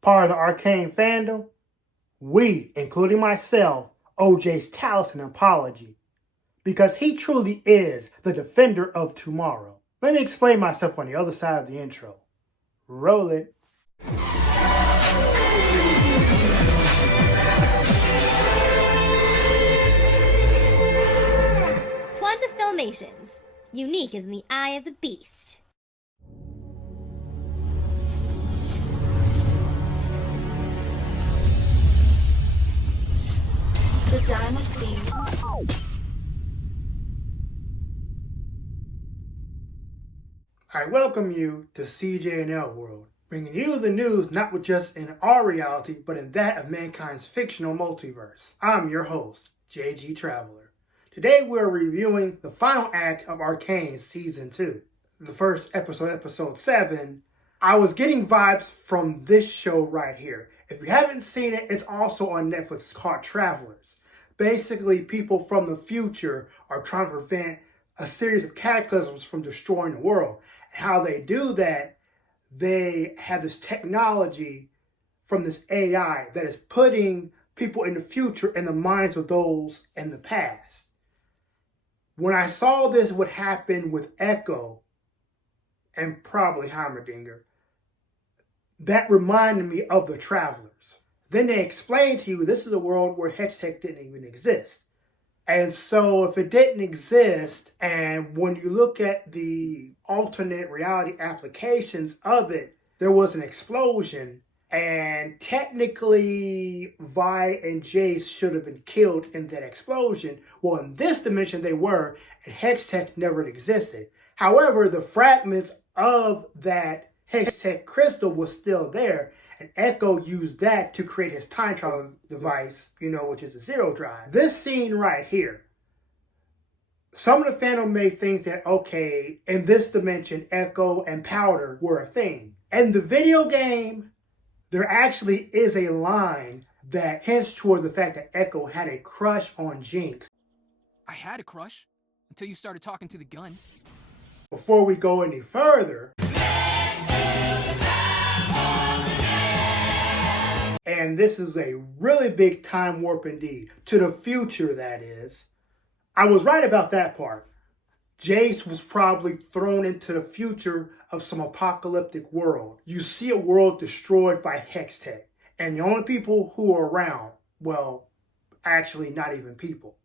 part of the Arcane fandom, we, including myself, owe Jace Talus an apology. Because he truly is the defender of tomorrow. Let me explain myself on the other side of the intro. Roll it. Quanta Filmations. Unique as in the eye of the beast. The Dynasty. I welcome you to CJ&L World, bringing you the news not just in our reality, but in that of mankind's fictional multiverse. I'm your host, JG Traveler. Today we're reviewing the final act of Arcane Season 2. The first episode, episode 7, I was getting vibes from this show right here. If you haven't seen it, it's also on Netflix. It's called Travelers. Basically, people from the future are trying to prevent a series of cataclysms from destroying the world. And how they do that, they have this technology from this AI that is putting people in the future in the minds of those in the past. When I saw this would happen with Echo and probably Heimerdinger, that reminded me of the Travelers. Then they explained to you this is a world where Hextech didn't even exist. And so if it didn't exist, and when you look at the alternate reality applications of it, there was an explosion, and technically Vi and Jace should have been killed in that explosion. Well, in this dimension they were, and Hextech never existed. However, the fragments of that Hextech crystal was still there, and Echo used that to create his time travel device, which is a zero drive. This scene right here, some of the fandom may think that, okay, in this dimension, Echo and Powder were a thing. In the video game, there actually is a line that hints toward the fact that Echo had a crush on Jinx. I had a crush until you started talking to the gun. Before we go any further, and this is a really big time warp indeed, to the future that is. I was right about that part. Jace was probably thrown into the future of some apocalyptic world. You see a world destroyed by Hextech, and the only people who are around, well, actually not even people.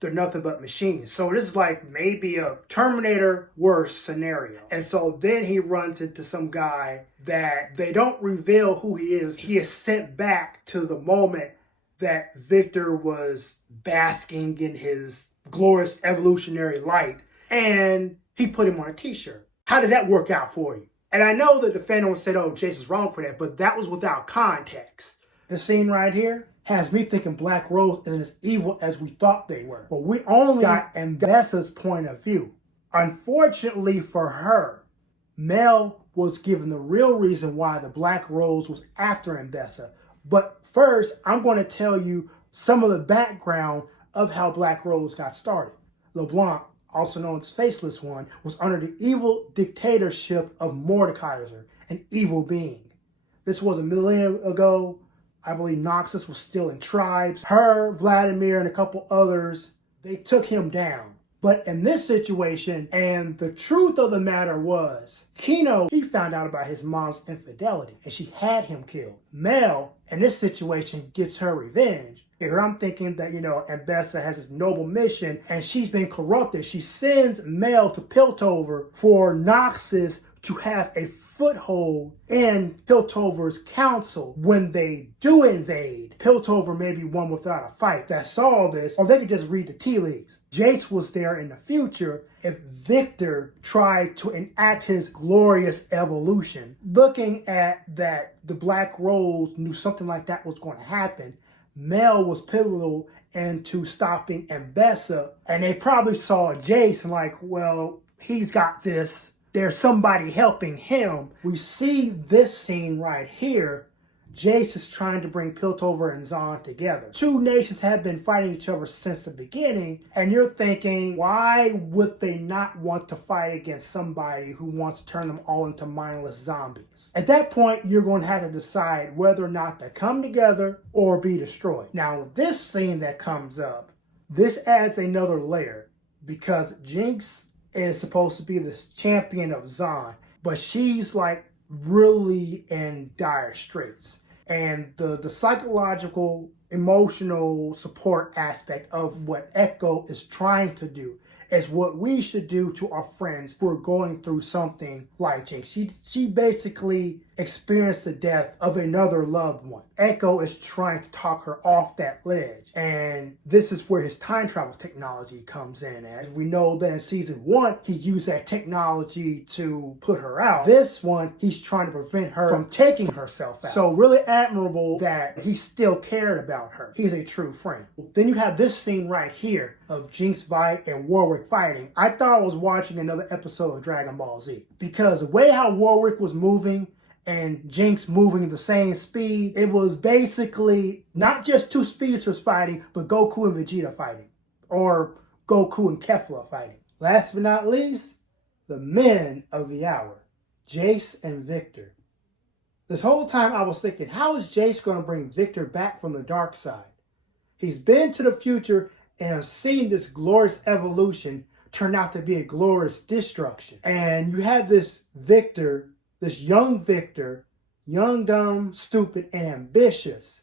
They're nothing but machines. So this is like maybe a Terminator worse scenario. And so then he runs into some guy that they don't reveal who he is. He is sent back to the moment that Victor was basking in his glorious evolutionary light, and he put him on a t-shirt. How did that work out for you? And I know that the fandom said, oh, Jace is wrong for that, but that was without context. The scene right here has me thinking Black Rose isn't as evil as we thought they were. But we only got Ambessa's point of view. Unfortunately for her, Mel was given the real reason why the Black Rose was after Ambessa. But first, I'm going to tell you some of the background of how Black Rose got started. LeBlanc, also known as Faceless One, was under the evil dictatorship of Mordekaiser, an evil being. This was a millennium ago. I believe Noxus was still in tribes. Her, Vladimir, and a couple others, they took him down. But in this situation, and the truth of the matter was, Kino, he found out about his mom's infidelity, and she had him killed. Mel, in this situation, gets her revenge. Here I'm thinking that, Ambessa has this noble mission, and she's been corrupted. She sends Mel to Piltover for Noxus to have a foothold in Piltover's council. When they do invade, Piltover may be one without a fight that saw this, or they could just read the tea leaves. Jace was there in the future if Victor tried to enact his glorious evolution. Looking at that, the Black Rose knew something like that was going to happen. Mel was pivotal into stopping Ambessa, and they probably saw Jace and like, well, he's got this. There's somebody helping him. We see this scene right here Jace is trying to bring Piltover and Zahn together. Two nations have been fighting each other since the beginning, and you're thinking, why would they not want to fight against somebody who wants to turn them all into mindless zombies? At that point, you're going to have to decide whether or not to come together or be destroyed. Now, this scene that comes up, this adds another layer, because Jinx is supposed to be this champion of Zahn, but she's like really in dire straits. And the psychological, emotional support aspect of what Echo is trying to do is what we should do to our friends who are going through something like Jinx. She basically experienced the death of another loved one. Echo is trying to talk her off that ledge. And this is where his time travel technology comes in. As we know that in season 1, he used that technology to put her out. This one, he's trying to prevent her from taking herself out. So really admirable that he still cared about her. He's a true friend. Then you have this scene right here of Jinx, Vi, and Warwick fighting. I thought I was watching another episode of Dragon Ball Z, because the way how Warwick was moving and Jinx moving the same speed, it was basically not just two speedsters fighting, but Goku and Vegeta fighting, or Goku and Kefla fighting. Last but not least, the men of the hour, Jace and Victor. This whole time I was thinking, how is Jace going to bring Victor back from the dark side? He's been to the future and has seen this glorious evolution turn out to be a glorious destruction. And you have this Victor, this young Victor, young, dumb, stupid, and ambitious.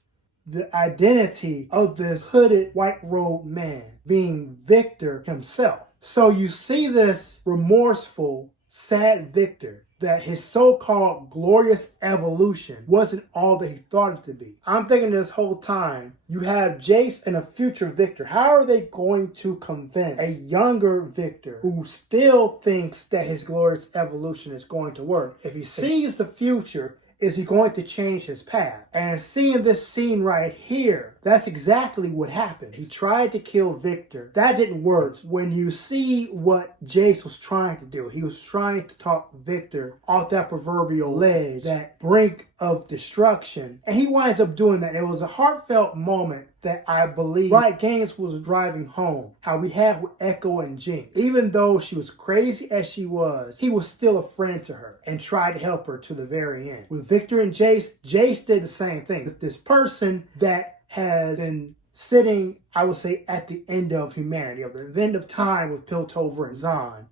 The identity of this hooded white-robed man being Victor himself. So you see this remorseful, sad Victor, that his so-called glorious evolution wasn't all that he thought it to be. I'm thinking this whole time, you have Jace and a future Victor. How are they going to convince a younger Victor who still thinks that his glorious evolution is going to work? If he sees the future, is he going to change his path? And seeing this scene right here, that's exactly what happened. He tried to kill Victor. That didn't work. When you see what Jace was trying to do, he was trying to talk Victor off that proverbial ledge, that brink of destruction. And he winds up doing that. It was a heartfelt moment that I believe Riot Games was driving home. How we had with Echo and Jinx. Even though she was crazy as she was, he was still a friend to her and tried to help her to the very end. With Victor and Jace, Jace did the same thing. With this person that has been sitting, I would say, at the end of humanity, of the end of time with Piltover and Zahn,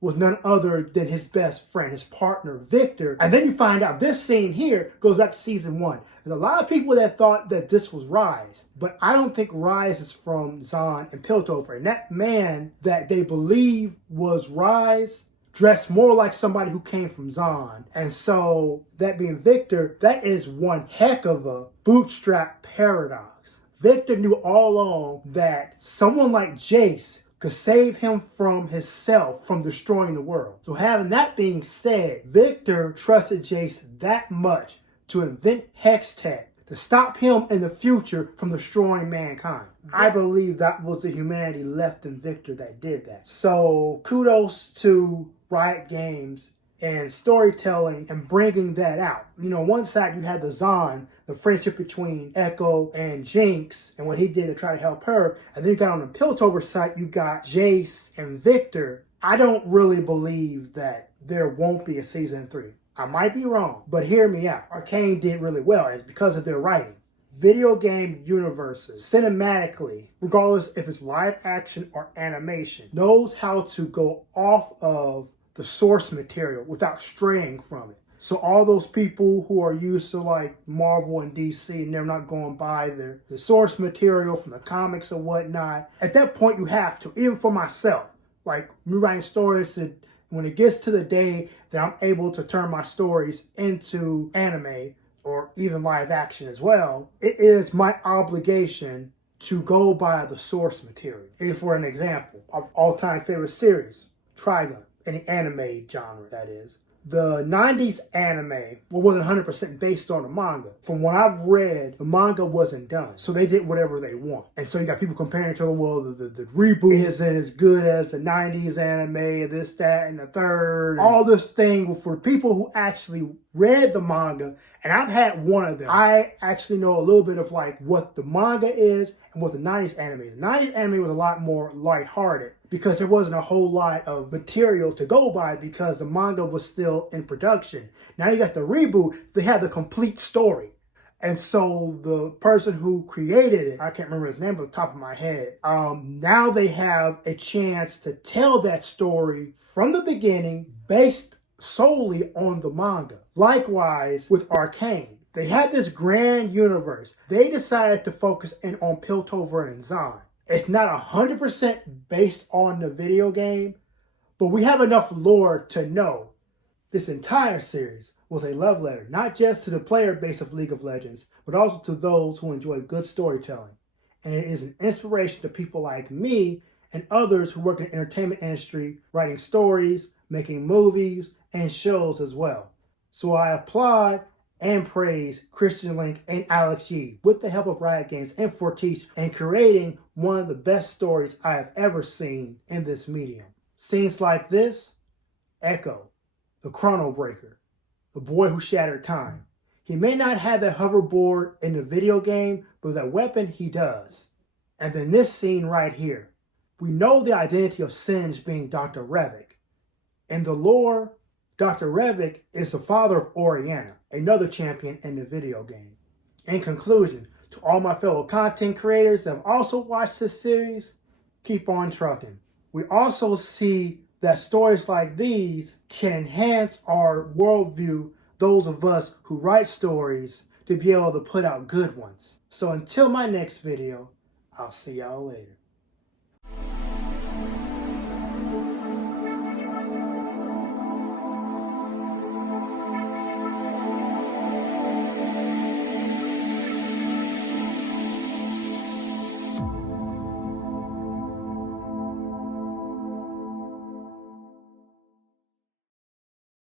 with none other than his best friend, his partner, Victor. And then you find out this scene here goes back to season 1. There's a lot of people that thought that this was Rise, but I don't think Rise is from Zahn and Piltover. And that man that they believe was Rise dressed more like somebody who came from Zahn. And so, that being Victor, that is one heck of a bootstrap paradox. Victor knew all along that someone like Jace could save him from himself, from destroying the world. So having that being said, Victor trusted Jace that much to invent Hex Tech to stop him in the future from destroying mankind. I believe that was the humanity left in Victor that did that. So kudos to Riot Games and storytelling and bringing that out. You know, one side you had the Zahn, the friendship between Echo and Jinx and what he did to try to help her. And then you got on the Piltover side, you got Jace and Victor. I don't really believe that there won't be a season 3. I might be wrong, but hear me out. Arcane did really well, and it's because of their writing. Video game universes, cinematically, regardless if it's live action or animation, knows how to go off of the source material without straying from it. So all those people who are used to like Marvel and DC and they're not going by the source material from the comics or whatnot, at that point you have to, even for myself, like me writing stories, when it gets to the day that I'm able to turn my stories into anime or even live action as well, it is my obligation to go by the source material. And for an example, of all-time favorite series, Trigun, in the anime genre, that is. The 90s anime wasn't 100% based on the manga. From what I've read, the manga wasn't done. So they did whatever they want. And so you got people comparing to the world, the reboot isn't as good as the 90s anime, this, that, and the third. All this thing for people who actually read the manga, and I've had one of them. I actually know a little bit of like what the manga is and what the 90s anime is. The 90s anime was a lot more lighthearted because there wasn't a whole lot of material to go by because the manga was still in production. Now you got the reboot, they have the complete story. And so the person who created it, I can't remember his name off the top of my head, now they have a chance to tell that story from the beginning based solely on the manga. Likewise with Arcane. They had this grand universe. They decided to focus in on Piltover and Zahn. It's not 100% based on the video game, but we have enough lore to know this entire series was a love letter, not just to the player base of League of Legends, but also to those who enjoy good storytelling. And it is an inspiration to people like me and others who work in the entertainment industry, writing stories, making movies, and shows as well. So I applaud and praise Christian Link and Alex Yee with the help of Riot Games and Fortiche in creating one of the best stories I have ever seen in this medium. Scenes like this, Echo, the Chrono Breaker, the boy who shattered time. He may not have that hoverboard in the video game, but that weapon he does. And then this scene right here. We know the identity of Singe being Dr. Revik. In the lore, Dr. Revik is the father of Oriana, another champion in the video game. In conclusion, to all my fellow content creators that have also watched this series, keep on trucking. We also see that stories like these can enhance our worldview, those of us who write stories, to be able to put out good ones. So until my next video, I'll see y'all later.